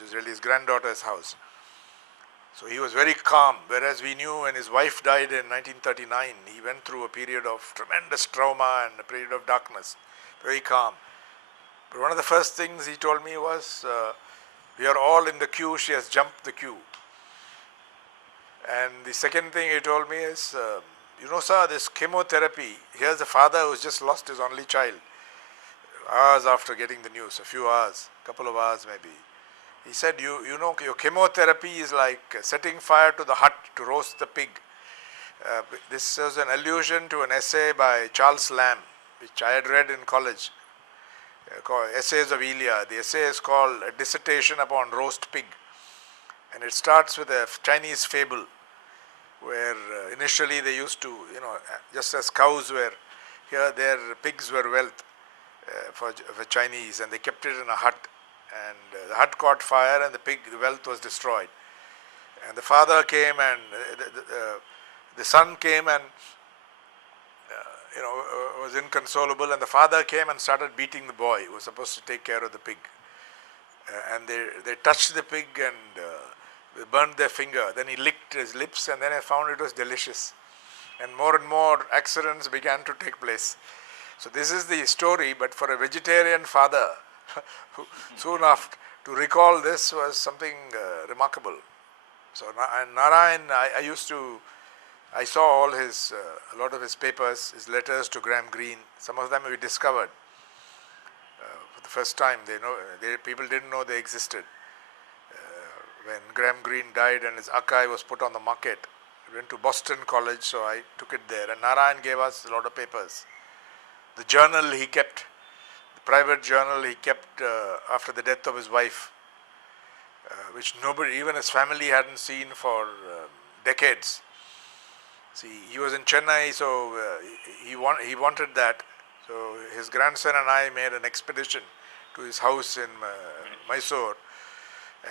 which is really his granddaughter's house. So he was very calm, whereas we knew when his wife died in 1939, he went through a period of tremendous trauma and a period of darkness, very calm. But one of the first things he told me was, we are all in the queue, she has jumped the queue. And the second thing he told me is, you know sir, this chemotherapy, here's a father who's just lost his only child, hours after getting the news, a few hours, couple of hours maybe. He said, you know, your chemotherapy is like setting fire to the hut to roast the pig. This is an allusion to an essay by Charles Lamb, which I had read in college, called Essays of Elia. The essay is called A Dissertation Upon Roast Pig. And it starts with a Chinese fable where initially they used to, you know, just as cows were here, their pigs were wealth for Chinese, and they kept it in a hut. And the hut caught fire and the wealth was destroyed. And the father came and the son came and was inconsolable, and the father came and started beating the boy who was supposed to take care of the pig. And they touched the pig and they burned their finger. Then he licked his lips, and then I found it was delicious. And more accidents began to take place. So this is the story, but for a vegetarian father, soon after, to recall this was something remarkable. So Narayan, I saw all his, a lot of his papers, his letters to Graham Greene. Some of them we discovered for the first time. People didn't know they existed. When Graham Greene died and his archive was put on the market, I went to Boston College, so I took it there. And Narayan gave us a lot of papers. The journal he kept, the private journal he kept after the death of his wife, which nobody, even his family, hadn't seen for decades. See, he was in Chennai, so he wanted that. So his grandson and I made an expedition to his house in Mysore,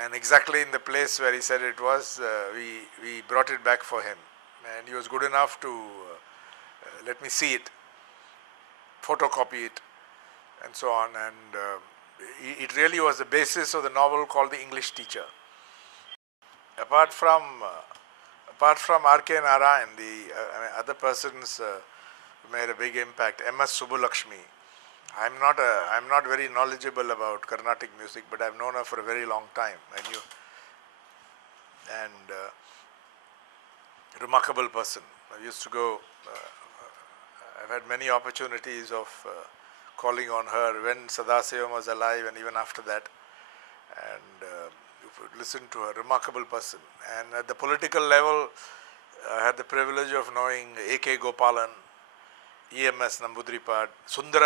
and exactly in the place where he said it was, we brought it back for him. And he was good enough to let me see it, photocopy it, and so on. And it really was the basis of the novel called The English Teacher. Apart from R.K. Narayan, other persons made a big impact. M.S. Subbulakshmi. I'm not very knowledgeable about Carnatic music, but I've known her for a very long time. Remarkable person. I used to go. I've had many opportunities of calling on her when Sadasivam was alive and even after that. And you could listen to a remarkable person. And at the political level, I had the privilege of knowing A.K. Gopalan, E.M.S. Nambudripad, Sundara